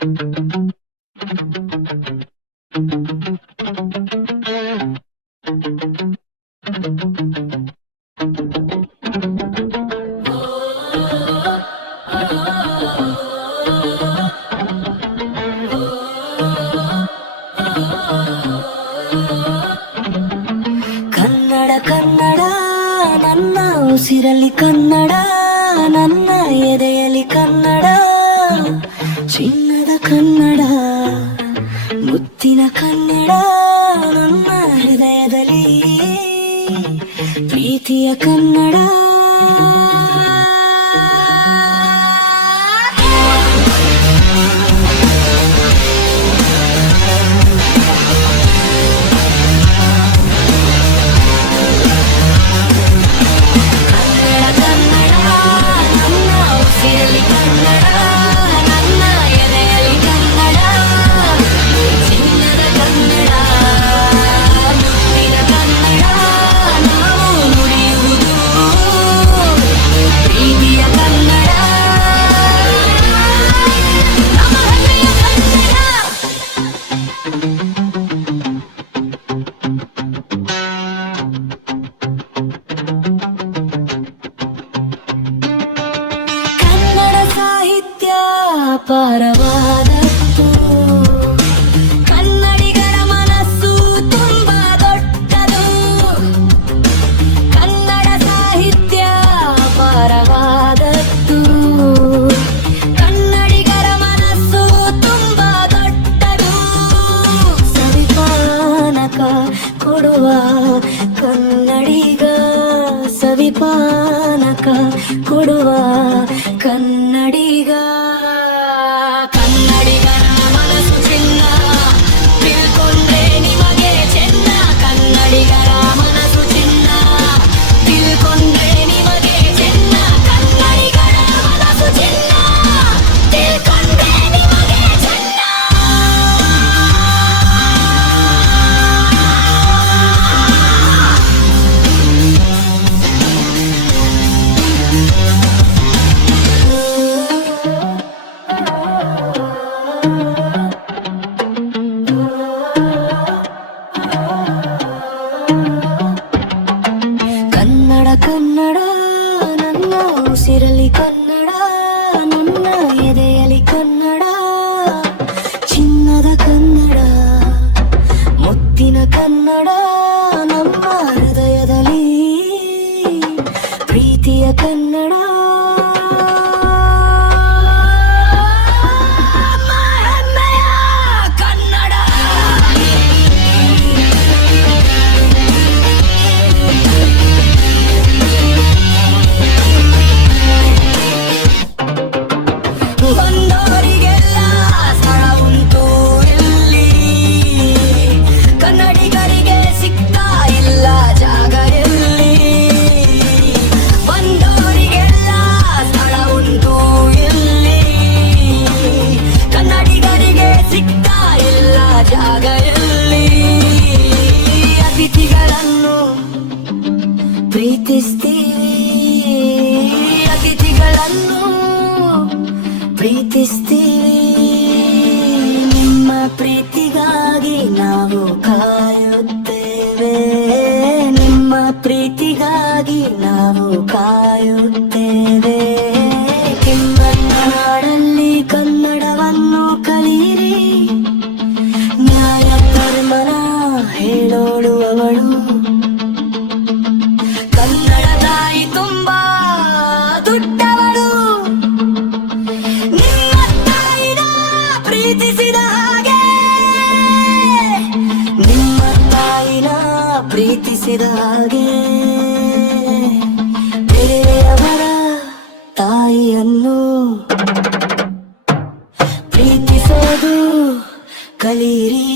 ಕನ್ನಡ ಕನ್ನಡ ನನ್ನ ಉಸಿರಲ್ಲಿ ಕನ್ನಡ, ನನ್ನ ಎದೆಯಲ್ಲಿ ಕನ್ನಡ, ಚಿನ್ನದ ಕನ್ನಡ, ಮುತ್ತಿನ ಕನ್ನಡ, ನನ್ನ ಹೃದಯದಲ್ಲಿ ಪ್ರೀತಿಯ ಕನ್ನಡ. ಅಪಾರವಾದದ್ದು ಕನ್ನಡಿಗರ ಮನಸ್ಸು ತುಂಬ ದೊಡ್ಡದು. ಕನ್ನಡ ಸಾಹಿತ್ಯ ಅಪಾರವಾದದ್ದು, ಕನ್ನಡಿಗರ ಮನಸ್ಸು ತುಂಬ ದೊಡ್ಡದು. ಸವಿಪಾನಕ ಕೊಡುವ ಕನ್ನಡಿಗ, ಸವಿಪಾನಕ ಕೊಡುವ ಕನ್ನಡಿಗ. ಕನ್ನಡಿಗರ ಮನಸ್ಸು ಚಿನ್ನ, ತಿಳ್ಕೊಂಡ್ರೆ ನಿಮಗೆ ಚೆನ್ನ. ಕನ್ನಡಿಗರ ಮನಸ್ಸು ಚಿನ್ನ, ತಿಳ್ಕೊಂಡ್ರೆ ನಿಮಗೆ ಚೆನ್ನ. ಕನ್ನಡಿಗರ ಮನಸ್ಸು ಚಿನ್ನ, ತಿಳ್ಕೊಂಡ್ರೆ ನಿಮಗೆ ಚೆನ್ನ. ಕನ್ನಡ ನನ್ನ ಉಸಿರಲ್ಲಿ ಕನ್ನಡ, ನನ್ನ ಎದೆಯಲ್ಲಿ ಕನ್ನಡ, ಚಿನ್ನದ ಕನ್ನಡ, ಮುತ್ತಿನ ಕನ್ನಡ, ನಮ್ಮ ಹೃದಯದಲ್ಲಿ ಪ್ರೀತಿಯ ಕನ್ನಡ. ಬಂದವರಿಗೆಲ್ಲ ಸ್ಥಳ ಉಂಟು ಇಲ್ಲಿ, ಕನ್ನಡಿಗರಿಗೆ ಸಿಗ್ತಾ ಇಲ್ಲ ಜಾಗ ಎಲ್ಲಿ. ಬಂದವರಿಗೆಲ್ಲ ಸ್ಥಳ ಉಂಟು ಇಲ್ಲಿ, ಕನ್ನಡಿಗರಿಗೆ ಸಿಗ್ತಾ ಇಲ್ಲ ಜಾಗ ಎಲ್ಲಿ. ಅತಿಥಿಗಳನ್ನು ಪ್ರೀತಿಸ್ತೀವಿ, ಅತಿಥಿಗಳನ್ನು ಪ್ರೀತಿಸ್ತೀವಿ. ನಿಮ್ಮ ಪ್ರೀತಿಗಾಗಿ ನಾವು ಕಾಯುತ್ತೇವೆ, ನಿಮ್ಮ ಪ್ರೀತಿಗಾಗಿ ನಾವು ಕಾಯುತ್ತೇವೆ. ಕೆಂಗಣ್ಣ ನಾಡಲ್ಲಿ ಕನ್ನಡವನ್ನು ಕಲಿಯಿರಿ, ನ್ಯಾಯ ಧರ್ಮನ ಹೇಳೋಳುವವಳು ಕನ್ನಡ ತಾಯಿ ತುಂಬಾ ದೊಡ್ಡವಳು. ಪ್ರೀತಿಸಿದ ಹಾಗೆ, ನಿಮ್ಮ ತಾಯಿನ ಪ್ರೀತಿಸಿದ ಹಾಗೆ, ಬೇರೆಯವರ ತಾಯಿಯನ್ನು ಪ್ರೀತಿಸೋದು ಕಲಿಯಿರಿ.